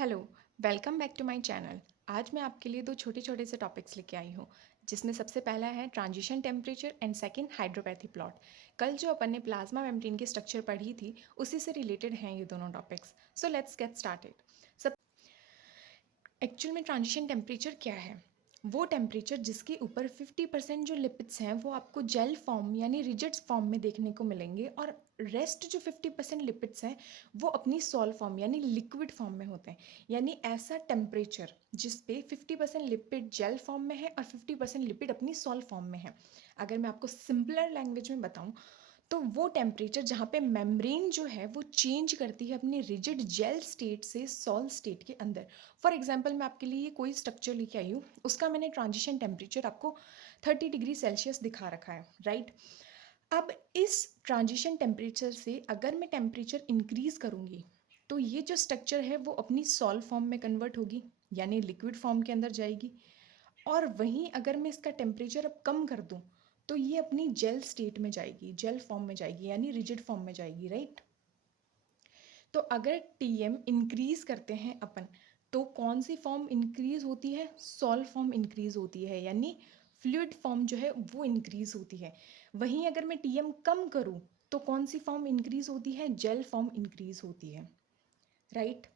Hello, welcome back to my channel. आज मैं आपके लिए दो छोटे छोटे से टॉपिक्स लेके आई हूँ, जिसमें सबसे पहला है transition temperature and second hydropathy plot. कल जो अपन ने प्लाज्मा मेम्ब्रेन की स्ट्रक्चर पढ़ी थी, उसी से रिलेटेड हैं ये दोनों topics. So let's get started. सब एक्चुअल में ट्रांजिशन टेम्परेचर क्या है? वो टेम्परेचर जिसके ऊपर 50% जो लिपिड्स हैं वो आपको जेल फॉर्म यानी रिजिड फॉर्म में देखने को मिलेंगे, और रेस्ट जो 50% लिपिड्स हैं वो अपनी सॉल्व फॉर्म यानी लिक्विड फॉर्म में होते हैं। यानी ऐसा टेम्परेचर जिस पे 50% लिपिड जेल फॉर्म में है और 50% लिपिड अपनी सॉल्व फॉर्म में है। अगर मैं आपको सिंपलर लैंग्वेज में बताऊं तो वो टेम्परेचर जहाँ पे मेम्ब्रेन जो है वो चेंज करती है अपनी रिजिड जेल स्टेट से सॉल्व स्टेट के अंदर। फॉर एग्जाम्पल मैं आपके लिए कोई स्ट्रक्चर लेके आई हूँ, उसका मैंने ट्रांजिशन टेम्परेचर आपको 30 डिग्री सेल्सियस दिखा रखा है, राइट। अब इस ट्रांजिशन टेम्परेचर से अगर मैं टेम्परेचर इंक्रीज करूँगी तो ये जो स्ट्रक्चर है वो अपनी सॉल्व फॉर्म में कन्वर्ट होगी, यानी लिक्विड फॉर्म के अंदर जाएगी। और वहीं अगर मैं इसका टेम्परेचर अब कम कर दूं तो ये अपनी जेल स्टेट में जाएगी, जेल फॉर्म में जाएगी, यानी रिजिड फॉर्म में जाएगी, राइट। तो अगर टीएम इंक्रीज करते हैं अपन, तो कौन सी फॉर्म इंक्रीज होती है? सॉल्व फॉर्म इंक्रीज होती है, यानी फ्लूइड फॉर्म जो है वो इंक्रीज होती है। वहीं अगर मैं टीएम कम करूं तो कौन सी फॉर्म इंक्रीज होती है? जेल फॉर्म इंक्रीज होती है, राइट।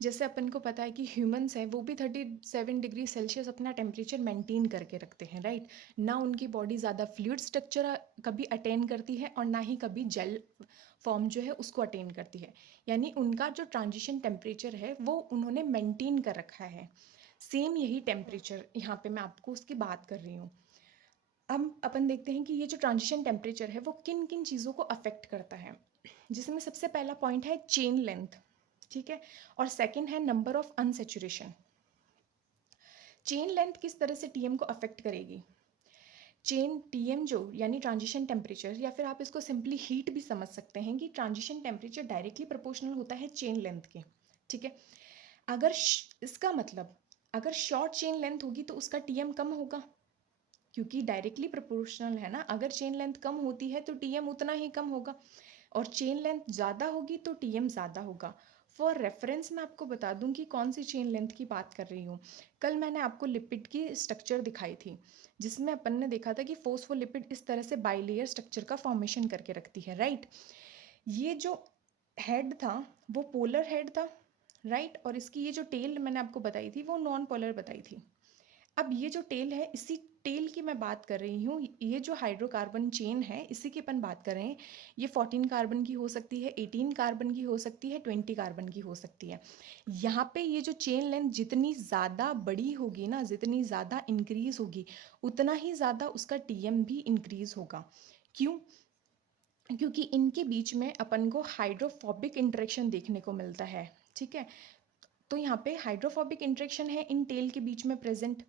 जैसे अपन को पता है कि ह्यूमंस हैं वो भी 37 डिग्री सेल्सियस अपना टेम्परेचर मेंटेन करके रखते हैं, राइट। ना उनकी बॉडी ज़्यादा फ्लूइड स्ट्रक्चर कभी अटेन करती है और ना ही कभी जेल फॉर्म जो है उसको अटेन करती है। यानी उनका जो ट्रांजिशन टेम्परेचर है वो उन्होंने मेंटेन कर रखा है। सेम यही टेम्परेचर यहाँ पे मैं आपको उसकी बात कर रही हूँ। अब अपन देखते हैं कि ये जो ट्रांजिशन टेम्परेचर है वो किन किन चीज़ों को अफेक्ट करता है, जिसमें सबसे पहला पॉइंट है चेन लेंथ, ठीक है। और सेकंड है number of unsaturation. Chain length किस तरह से टीएम को अफेक्ट करेगी? चेन टीएम जो यानी ट्रांजिशन टेम्परेचर, या फिर आप इसको सिंपली हीट भी समझ सकते हैं कि ट्रांजिशन टेम्परेचर डायरेक्टली प्रोपोर्शनल होता है चेन लेंथ के, ठीक है। अगर इसका मतलब अगर शॉर्ट चेन लेंथ होगी तो उसका टीएम कम होगा, क्योंकि डायरेक्टली प्रोपोर्शनल है ना। अगर चेन लेंथ कम होती है तो टीएम उतना ही कम होगा, और चेन लेंथ ज़्यादा होगी तो टीएम ज़्यादा होगा। फॉर रेफरेंस मैं आपको बता दूं कि कौन सी चेन लेंथ की बात कर रही हूँ। कल मैंने आपको लिपिड की स्ट्रक्चर दिखाई थी, जिसमें अपन ने देखा था कि फोस्फोलिपिड इस तरह से बाइलेयर स्ट्रक्चर का फॉर्मेशन करके रखती है, राइट। ये जो हेड था वो पोलर हेड था, राइट। और इसकी ये जो टेल मैंने आपको बताई थी वो नॉन पोलर बताई थी। अब ये जो टेल है, इसी टेल की मैं बात कर रही हूँ। ये जो हाइड्रोकार्बन चेन है इसी की अपन बात कर रहे हैं। ये 14 कार्बन की हो सकती है, 18 कार्बन की हो सकती है, 20 कार्बन की हो सकती है। यहाँ पे ये जो चेन लेंथ जितनी ज़्यादा बड़ी होगी ना, जितनी ज़्यादा इंक्रीज होगी, उतना ही ज़्यादा उसका टीएम भी इंक्रीज होगा। क्यों? क्योंकि इनके बीच में अपन को हाइड्रोफोबिक इंटरेक्शन देखने को मिलता है, ठीक है। तो यहाँ पे हाइड्रोफोबिक इंटरेक्शन है इन टेल के बीच में प्रेजेंट।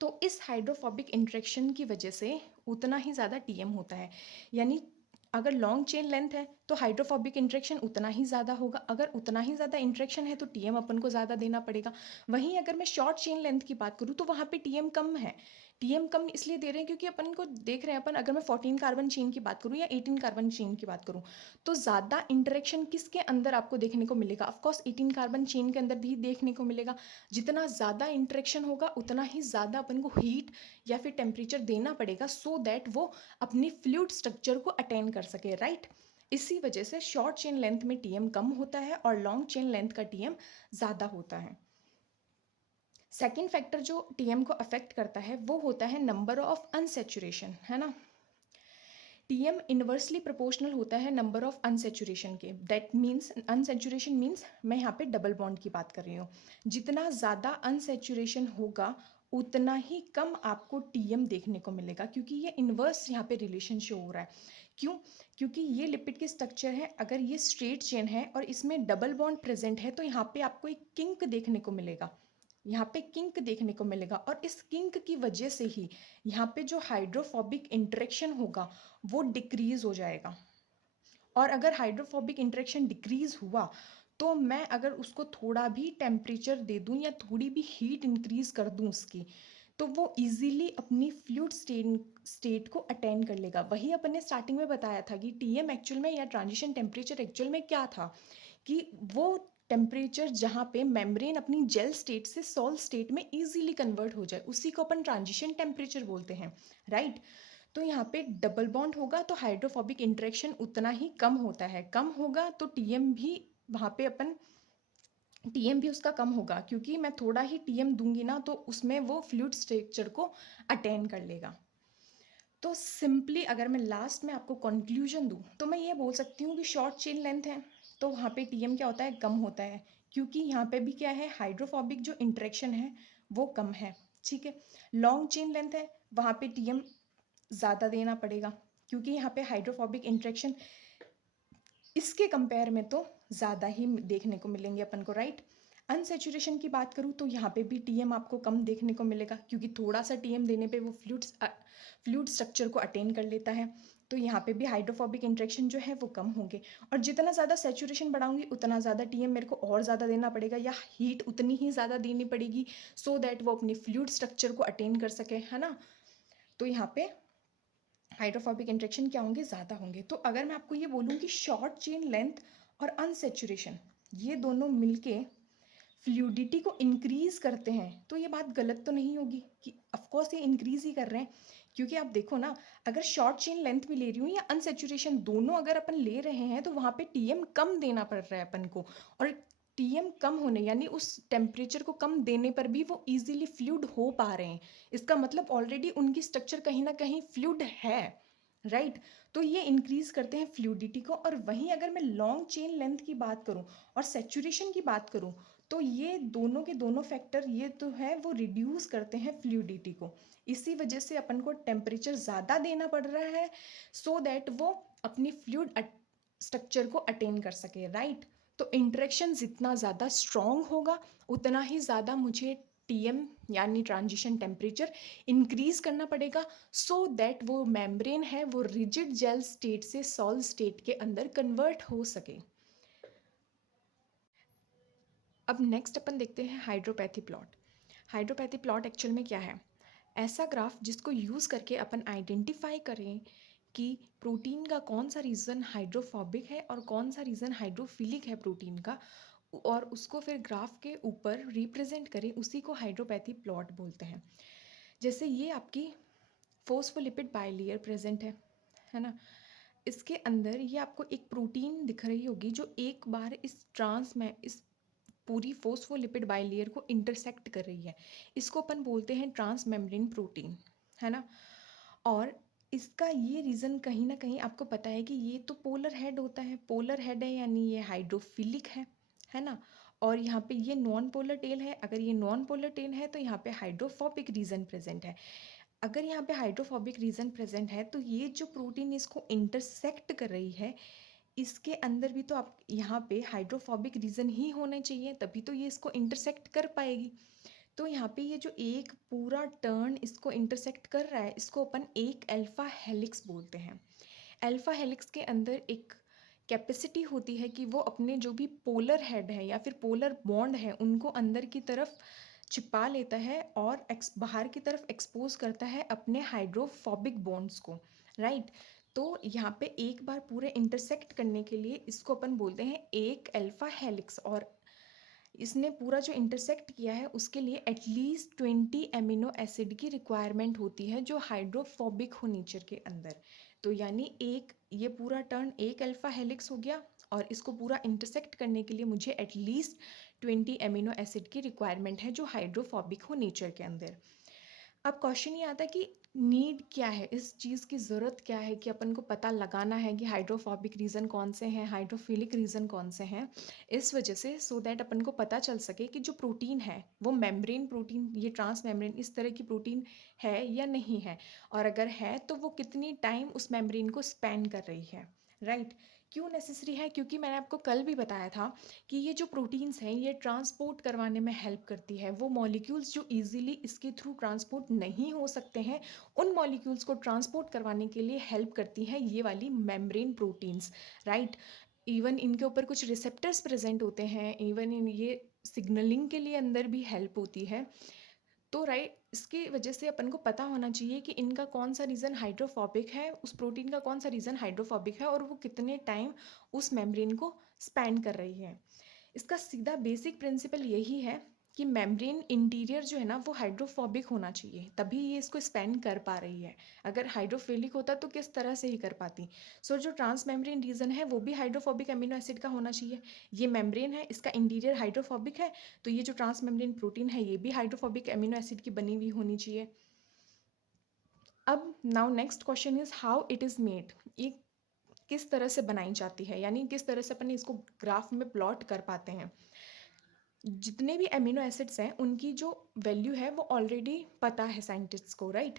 तो इस हाइड्रोफोबिक इंटरेक्शन की वजह से उतना ही ज़्यादा टीएम होता है। यानी अगर लॉन्ग चेन लेंथ है तो हाइड्रोफोबिक इंटरेक्शन उतना ही ज़्यादा होगा, अगर उतना ही ज़्यादा इंटरेक्शन है तो टीएम अपन को ज़्यादा देना पड़ेगा। वहीं अगर मैं शॉर्ट चेन लेंथ की बात करूँ तो वहाँ पे टीएम कम है। टीएम कम इसलिए दे रहे हैं क्योंकि अपन को देख रहे हैं अपन, अगर मैं 14 कार्बन चेन की बात करूँ या 18 कार्बन चेन की बात करूँ, तो ज़्यादा इंटरेक्शन किसके अंदर आपको देखने को मिलेगा? ऑफकोर्स 18 कार्बन चेन के अंदर भी देखने को मिलेगा। जितना ज़्यादा इंटरेक्शन होगा उतना ही ज़्यादा अपन को हीट या फिर टेम्परेचर देना पड़ेगा, सो दैट वो अपनी फ्लूइड स्ट्रक्चर को अटेन कर सके, राइट। इसी वजह से शॉर्ट चेन लेंथ में टीएम कम होता है और लॉन्ग चेन लेंथ का टीएम ज़्यादा होता है। सेकेंड फैक्टर जो टीएम को अफेक्ट करता है वो होता है नंबर ऑफ अनसेचुरेशन, है ना। टीएम इन्वर्सली प्रोपोर्शनल होता है नंबर ऑफ अनसेचुरेशन के। दैट मीन्स अनसेचुरेशन मीन्स मैं यहाँ पे डबल बॉन्ड की बात कर रही हूँ। जितना ज़्यादा अनसेचुरेशन होगा उतना ही कम आपको टीएम देखने को मिलेगा, क्योंकि ये इन्वर्स यहाँ पे रिलेशन शो हो रहा है। क्यों? क्योंकि ये लिपिड की स्ट्रक्चर है, अगर ये स्ट्रेट चेन है और इसमें डबल बॉन्ड प्रेजेंट है तो यहाँ पे आपको एक किंक देखने को मिलेगा, यहाँ पे किंक देखने को मिलेगा। और इस किंक की वजह से ही यहाँ पे जो हाइड्रोफोबिक इंटरेक्शन होगा वो डिक्रीज हो जाएगा। और अगर हाइड्रोफोबिक इंटरेक्शन डिक्रीज हुआ तो मैं अगर उसको थोड़ा भी टेम्परेचर दे दूं या थोड़ी भी हीट इंक्रीज कर दूं उसकी, तो वो इजीली अपनी फ्लूइड स्टेट को अटेन कर लेगा। वही अपन ने स्टार्टिंग में बताया था कि टीएम एक्चुअल में या ट्रांजिशन टेम्परेचर एक्चुअल में क्या था, कि वो टेम्परेचर जहाँ पे मेम्ब्रेन अपनी जेल स्टेट से सॉल्ट स्टेट में इजीली कन्वर्ट हो जाए, उसी को अपन ट्रांजिशन टेम्परेचर बोलते हैं, राइट। तो यहाँ पे डबल बॉन्ड होगा तो हाइड्रोफोबिक इंटरेक्शन उतना ही कम होता है, कम होगा तो टीएम भी वहाँ पे अपन टीएम भी उसका कम होगा, क्योंकि मैं थोड़ा ही टीएम दूंगी ना तो उसमें वो फ्लूइड स्ट्रक्चर को अटेन कर लेगा। तो सिंपली अगर मैं लास्ट में आपको कंक्लूजन दूं तो मैं ये बोल सकती हूँ कि शॉर्ट चेन लेंथ है तो वहाँ पे टीएम क्या होता है, कम होता है, क्योंकि यहाँ पे भी क्या है, हाइड्रोफोबिक जो इंटरेक्शन है वो कम है, ठीक है। लॉन्ग चेन लेंथ है, वहाँ पे टीएम ज़्यादा देना पड़ेगा, क्योंकि यहाँ पे हाइड्रोफोबिक इंटरेक्शन इसके कंपेयर में तो ज़्यादा ही देखने को मिलेंगे अपन को, राइट। अनसेचुरेशन की बात करूँ तो यहाँ पे भी टीएम आपको कम देखने को मिलेगा, क्योंकि थोड़ा सा टीएम देने पे वो फ्लूइड स्ट्रक्चर को अटेन कर लेता है। तो यहाँ पे भी हाइड्रोफोबिक इंटरेक्शन जो है वो कम होंगे, और जितना ज़्यादा सेचुरेशन बढ़ाऊंगी उतना ज़्यादा टीएम मेरे को और ज़्यादा देना पड़ेगा, या हीट उतनी ही ज़्यादा देनी पड़ेगी, सो दैट वो अपनी फ्लूइड स्ट्रक्चर को अटेन कर सके, है ना। तो यहाँ पे हाइड्रोफोबिक इंटरेक्शन क्या होंगे, ज़्यादा होंगे। तो अगर मैं आपको ये बोलूँ कि शॉर्ट चेन लेंथ और अनसेचुरेशन ये दोनों मिलके फ्लूइडिटी को इंक्रीज करते हैं, तो ये बात गलत तो नहीं होगी कि ऑफकोर्स ये इंक्रीज ही कर रहे हैं। क्योंकि आप देखो ना, अगर शॉर्ट चेन लेंथ भी ले रही हूँ या अनसेचुरेशन, दोनों अगर अपन ले रहे हैं तो वहाँ पे टीएम कम देना पड़ रहा है अपन को, और टीएम कम होने यानी उस टेम्परेचर को कम देने पर भी वो इजीली फ्लूइड हो पा रहे हैं, इसका मतलब ऑलरेडी उनकी स्ट्रक्चर कहीं ना कहीं फ्लूइड है, राइट। तो ये इंक्रीज करते हैं फ्लूइडिटी को। और वहीं अगर मैं लॉन्ग चेन लेंथ की बात करूं और सेचुरेशन की बात करूं, तो ये दोनों के दोनों फैक्टर ये तो है वो रिड्यूस करते हैं फ्लूइडिटी को। इसी वजह से अपन को टेम्परेचर ज़्यादा देना पड़ रहा है, सो दैट वो अपनी फ्लूइड स्ट्रक्चर को अटेन कर सके, राइट। तो इंटरेक्शन जितना ज़्यादा स्ट्रॉन्ग होगा उतना ही ज़्यादा मुझे टीएम यानी ट्रांजिशन टेम्परेचर इंक्रीज करना पड़ेगा, सो दैट वो मेम्ब्रेन है वो रिजिड जेल स्टेट से सॉलिड स्टेट के अंदर कन्वर्ट हो सके। अब नेक्स्ट अपन देखते हैं hydropathy plot. Hydropathy plot actual में क्या है, ऐसा ग्राफ जिसको यूज़ करके अपन आइडेंटिफाई करें कि प्रोटीन का कौन सा रीज़न हाइड्रोफोबिक है और कौन सा रीज़न हाइड्रोफिलिक है प्रोटीन का, और उसको फिर ग्राफ के ऊपर रिप्रेजेंट करें, उसी को हाइड्रोपैथी प्लॉट बोलते हैं। जैसे ये आपकी फोस्फोलिपिड बाइलेयर प्रेजेंट है ना। इसके अंदर ये आपको एक प्रोटीन दिख रही होगी जो एक बार इस पूरी फोस्फोलिपिड बाइलेयर को इंटरसेक्ट कर रही है, इसको अपन बोलते हैं ट्रांस मेम्ब्रेन प्रोटीन, है ना। और इसका ये रीज़न कहीं ना कहीं आपको पता है कि ये तो पोलर हेड होता है, पोलर हेड है यानी ये हाइड्रोफिलिक है ना। और यहाँ पे ये नॉन पोलर टेल है, अगर ये नॉन पोलर टेल है तो यहाँ पे हाइड्रोफोबिक रीजन प्रेजेंट है। अगर यहाँ पे हाइड्रोफोबिक रीजन प्रेजेंट है तो ये जो प्रोटीन इसको इंटरसेक्ट कर रही है, इसके अंदर भी तो आप यहाँ पे हाइड्रोफोबिक रीजन ही होने चाहिए, तभी तो ये इसको इंटरसेक्ट कर पाएगी। तो यहाँ पे ये जो एक पूरा टर्न इसको इंटरसेक्ट कर रहा है, इसको अपन एक अल्फा हेलिक्स बोलते हैं। अल्फा हेलिक्स के अंदर एक कैपेसिटी होती है कि वो अपने जो भी पोलर हेड है या फिर पोलर बॉन्ड है उनको अंदर की तरफ छिपा लेता है और बाहर की तरफ एक्सपोज करता है अपने हाइड्रोफोबिक बॉन्ड्स को, राइट। तो यहाँ पे एक बार पूरे इंटरसेक्ट करने के लिए इसको अपन बोलते हैं एक अल्फा हेलिक्स, और इसने पूरा जो इंटरसेक्ट किया है उसके लिए एटलीस्ट 20 एमिनो एसिड की रिक्वायरमेंट होती है जो हाइड्रोफोबिक हो नेचर के अंदर। तो यानी एक ये पूरा टर्न एक अल्फा हेलिक्स हो गया, और इसको पूरा इंटरसेक्ट करने के लिए मुझे एटलीस्ट 20 एमिनो एसिड की रिक्वायरमेंट है जो हाइड्रोफोबिक हो नेचर के अंदर। अब क्वेश्चन ये आता है कि नीड क्या है, इस चीज़ की ज़रूरत क्या है कि अपन को पता लगाना है कि हाइड्रोफोबिक रीज़न कौन से हैं, हाइड्रोफिलिक रीज़न कौन से हैं। इस वजह से सो दैट अपन को पता चल सके कि जो प्रोटीन है वो मेम्ब्रेन प्रोटीन, ये ट्रांस मेम्ब्रेन इस तरह की प्रोटीन है या नहीं है, और अगर है तो वो कितनी टाइम उस मेम्ब्रेन को स्पैन कर रही है, राइट। क्यों नेसेसरी है, क्योंकि मैंने आपको कल भी बताया था कि ये जो प्रोटीन्स हैं ये ट्रांसपोर्ट करवाने में हेल्प करती है, वो मॉलिक्यूल्स जो इजीली इसके थ्रू ट्रांसपोर्ट नहीं हो सकते हैं उन मॉलिक्यूल्स को ट्रांसपोर्ट करवाने के लिए हेल्प करती है ये वाली मेम्ब्रेन प्रोटीन्स, राइट। इवन इनके ऊपर कुछ रिसेप्टर्स प्रेजेंट होते हैं, इवन इन ये सिग्नलिंग के लिए अंदर भी हेल्प होती है। तो राइट, इसकी वजह से अपन को पता होना चाहिए कि इनका कौन सा रीज़न हाइड्रोफोबिक है, उस प्रोटीन का कौन सा रीज़न हाइड्रोफोबिक है, और वो कितने टाइम उस मेम्ब्रेन को स्पैन कर रही है। इसका सीधा बेसिक प्रिंसिपल यही है कि मेम्ब्रेन इंटीरियर जो है ना वो हाइड्रोफोबिक होना चाहिए, तभी ये इसको स्पैन कर पा रही है। अगर हाइड्रोफिलिक होता तो किस तरह से ही कर पाती। जो ट्रांस मेम्ब्रेन रीजन है वो भी हाइड्रोफोबिक अमीनो एसिड का होना चाहिए। ये मेम्ब्रेन है, इसका इंटीरियर हाइड्रोफोबिक है, तो ये जो ट्रांस मेम्ब्रेन प्रोटीन है ये भी हाइड्रोफोबिक अमीनो एसिड की बनी हुई होनी चाहिए। अब now next question is how it is made. ये किस तरह से बनाई जाती है, यानी किस तरह से अपन इसको ग्राफ में प्लॉट कर पाते हैं। जितने भी अमीनो एसिड्स हैं उनकी जो वैल्यू है वो ऑलरेडी पता है साइंटिस्ट्स को, राइट।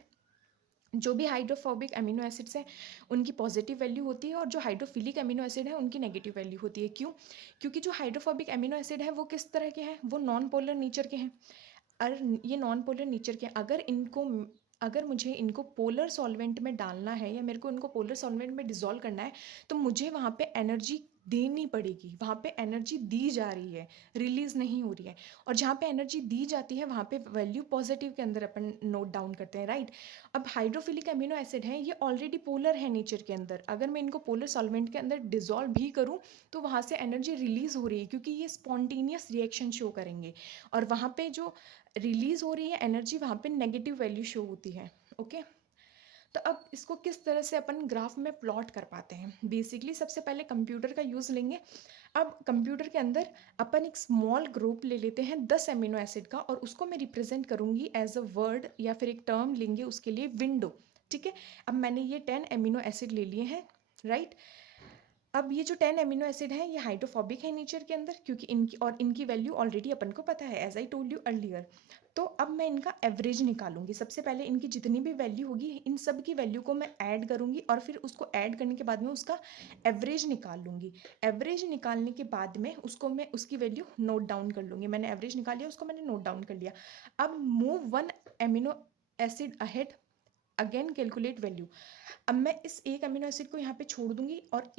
जो भी हाइड्रोफोबिक अमीनो एसिड्स हैं उनकी पॉजिटिव वैल्यू होती है, और जो हाइड्रोफिलिक अमीनो एसिड है उनकी नेगेटिव वैल्यू होती है। क्यों? क्योंकि जो हाइड्रोफोबिक अमीनो एसिड है वो किस तरह के हैं, वो नॉन पोलर नेचर के हैं। और ये नॉन पोलर नेचर के अगर मुझे इनको पोलर सॉल्वेंट में डालना है या मेरे को इनको पोलर सॉल्वेंट में डिज़ोल्व करना है, तो मुझे वहाँ पे एनर्जी देनी पड़ेगी। वहाँ पे एनर्जी दी जा रही है, रिलीज़ नहीं हो रही है। और जहाँ पे एनर्जी दी जाती है वहाँ पे वैल्यू पॉजिटिव के अंदर अपन नोट डाउन करते हैं, राइट। अब हाइड्रोफिलिक अमीनो एसिड है, ये ऑलरेडी पोलर है नेचर के अंदर। अगर मैं इनको पोलर सॉल्वेंट के अंदर डिज़ोल्व भी करूँ तो वहाँ से एनर्जी रिलीज़ हो रही है, क्योंकि ये स्पॉन्टेनियस रिएक्शन शो करेंगे। और वहाँ पे जो रिलीज हो रही है एनर्जी, वहाँ पे नेगेटिव वैल्यू शो होती है। ओके, तो अब इसको किस तरह से अपन ग्राफ में प्लॉट कर पाते हैं। बेसिकली सबसे पहले कंप्यूटर का यूज़ लेंगे। अब कंप्यूटर के अंदर अपन एक स्मॉल ग्रुप ले लेते हैं 10 एमिनो एसिड का, और उसको मैं रिप्रेजेंट करूँगी एज अ वर्ड, या फिर एक टर्म लेंगे उसके लिए, विंडो। ठीक है, अब मैंने ये 10 एमिनो एसिड ले लिए हैं, राइट। अब ये जो 10 एमिनो एसिड हैं ये हाइड्रोफोबिक है नेचर के अंदर, क्योंकि इनकी वैल्यू ऑलरेडी अपन को पता है, as I told you earlier. तो अब मैं इनका एवरेज निकालूंगी। सबसे पहले इनकी जितनी भी वैल्यू होगी इन सब की वैल्यू को मैं ऐड करूंगी, और फिर उसको ऐड करने के बाद में उसका एवरेज निकाल लूंगी। एवरेज निकालने के बाद में मैं उसकी वैल्यू नोट डाउन कर लूंगी। मैंने एवरेज निकाल लिया, उसको मैंने नोट डाउन कर लिया। अब move one amino acid ahead, again calculate value. अब मैं इस एक अमीनो एसिड को यहाँ पे छोड़ दूंगी, और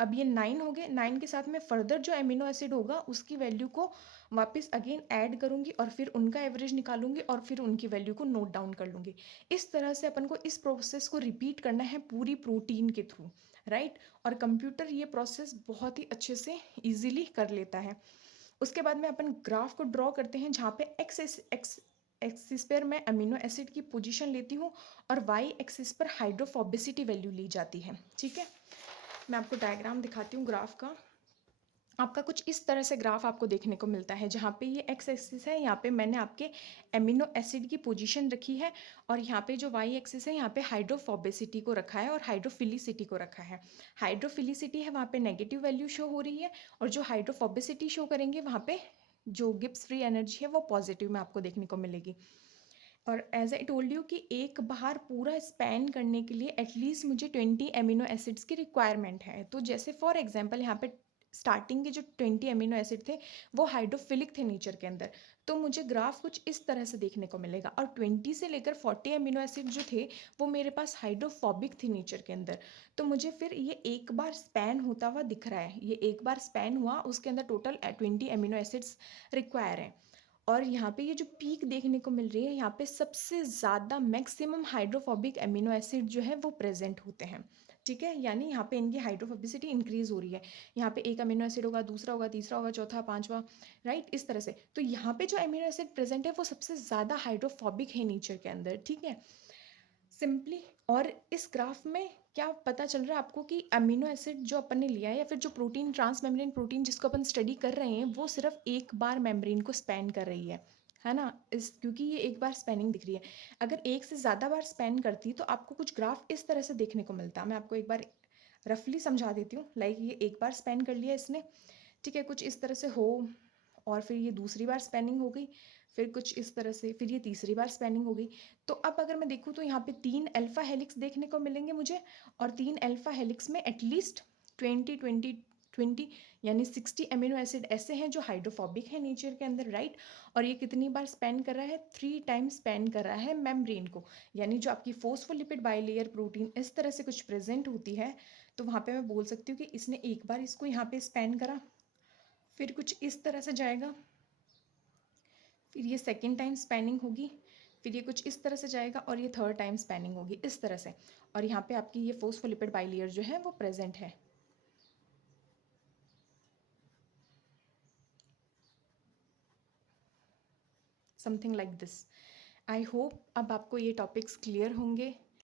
अब ये 9 हो गए। 9 के साथ में फर्दर जो अमीनो एसिड होगा उसकी वैल्यू को वापस अगेन ऐड करूंगी, और फिर उनका एवरेज निकालूंगी, और फिर उनकी वैल्यू को नोट डाउन कर लूंगी। इस तरह से अपन को इस प्रोसेस को रिपीट करना है पूरी प्रोटीन के थ्रू, राइट। और कंप्यूटर ये प्रोसेस बहुत ही अच्छे से ईजिली कर लेता है। उसके बाद में अपन ग्राफ को ड्रॉ करते हैं, जहाँ पे एक्सिस पर मैं अमीनो एसिड की पोजीशन लेती हूँ, और वाई एक्सिस पर हाइड्रोफोबिसिटी वैल्यू ली जाती है। ठीक है, मैं आपको डायग्राम दिखाती हूँ ग्राफ का। आपका कुछ इस तरह से ग्राफ आपको देखने को मिलता है, जहाँ पे ये एक्स एक्सिस है, यहाँ पे मैंने आपके एमिनो एसिड की पोजीशन रखी है, और यहाँ पे जो वाई एक्सिस है यहाँ पे हाइड्रोफोबिसिटी को रखा है और हाइड्रोफिलिसिटी को रखा है। हाइड्रोफिलिसिटी है वहाँ पे नेगेटिव वैल्यू शो हो रही है, और जो हाइड्रोफोबिसिटी शो करेंगे वहाँ पे जो गिब्स फ्री एनर्जी है वो पॉजिटिव में आपको देखने को मिलेगी। और एज आई टोल्ड यू कि एक बार पूरा स्पैन करने के लिए एटलीस्ट मुझे 20 एमिनो एसिड्स की रिक्वायरमेंट है। तो जैसे फॉर एग्जांपल यहाँ पे स्टार्टिंग के जो 20 एमिनो एसिड थे वो हाइड्रोफिलिक थे नेचर के अंदर, तो मुझे ग्राफ कुछ इस तरह से देखने को मिलेगा। और 20 से लेकर 40 एमिनो एसिड जो थे वो मेरे पास हाइड्रोफोबिक थे नेचर के अंदर। तो मुझे फिर ये एक बार स्पैन होता हुआ दिख रहा है, ये एक बार स्पैन हुआ, उसके अंदर टोटल 20 एमिनो एसिड्स रिक्वायर हैं। और यहाँ पे ये जो पीक देखने को मिल रही है, यहाँ पे सबसे ज़्यादा मैक्सिमम हाइड्रोफोबिक एमिनो एसिड जो है वो प्रेजेंट होते हैं। ठीक है, यानी यहाँ पे इनकी हाइड्रोफोबिसिटी इंक्रीज हो रही है। यहाँ पे एक अमीनो एसिड होगा, दूसरा होगा, तीसरा होगा, चौथा, पांचवा, राइट, इस तरह से। तो यहाँ पे जो अमीनो एसिड प्रेजेंट है वो सबसे ज़्यादा हाइड्रोफोबिक है नेचर के अंदर। ठीक है, सिंपली। और इस ग्राफ में क्या पता चल रहा है आपको कि अमीनो एसिड जो अपन ने लिया है, या फिर जो प्रोटीन, ट्रांस मेम्ब्रेन प्रोटीन जिसको अपन स्टडी कर रहे हैं, वो सिर्फ एक बार मेम्ब्रेन को स्पैन कर रही है ना। क्योंकि ये एक बार स्पैनिंग दिख रही है। अगर एक से ज़्यादा बार स्पैन करती तो आपको कुछ ग्राफ इस तरह से देखने को मिलता। मैं आपको एक बार रफली समझा देती हूँ। लाइक ये एक बार स्पैन कर लिया इसने, ठीक है, कुछ इस तरह से हो, और फिर ये दूसरी बार स्पैनिंग हो गई, फिर कुछ इस तरह से, फिर ये तीसरी बार स्पैनिंग हो गई। तो अब अगर मैं देखूँ तो यहाँ पे 3 अल्फा हेलिक्स देखने को मिलेंगे मुझे, और 3 अल्फा हेलिक्स में एटलीस्ट 20 यानी 60 एमिनो एसिड ऐसे हैं जो हाइड्रोफोबिक है नेचर के अंदर, राइट। और ये कितनी बार स्पैन कर रहा है, 3 टाइम्स स्पैन कर रहा है मेम्ब्रेन को। यानी जो आपकी फोस्फोलिपिड बाइलेयर प्रोटीन इस तरह से कुछ प्रेजेंट होती है, तो वहाँ पे मैं बोल सकती हूँ कि इसने एक बार इसको यहाँ पे स्पैन करा, फिर कुछ इस तरह से जाएगा, फिर ये सेकेंड टाइम स्पैनिंग होगी, फिर ये कुछ इस तरह से जाएगा, और ये थर्ड टाइम स्पैनिंग होगी इस तरह से। और यहाँ पे आपकी ये फोस्फोलिपिड बाइलेयर जो है वो प्रेजेंट है। Something like this. I hope अब आपको ये टॉपिक्स क्लियर होंगे।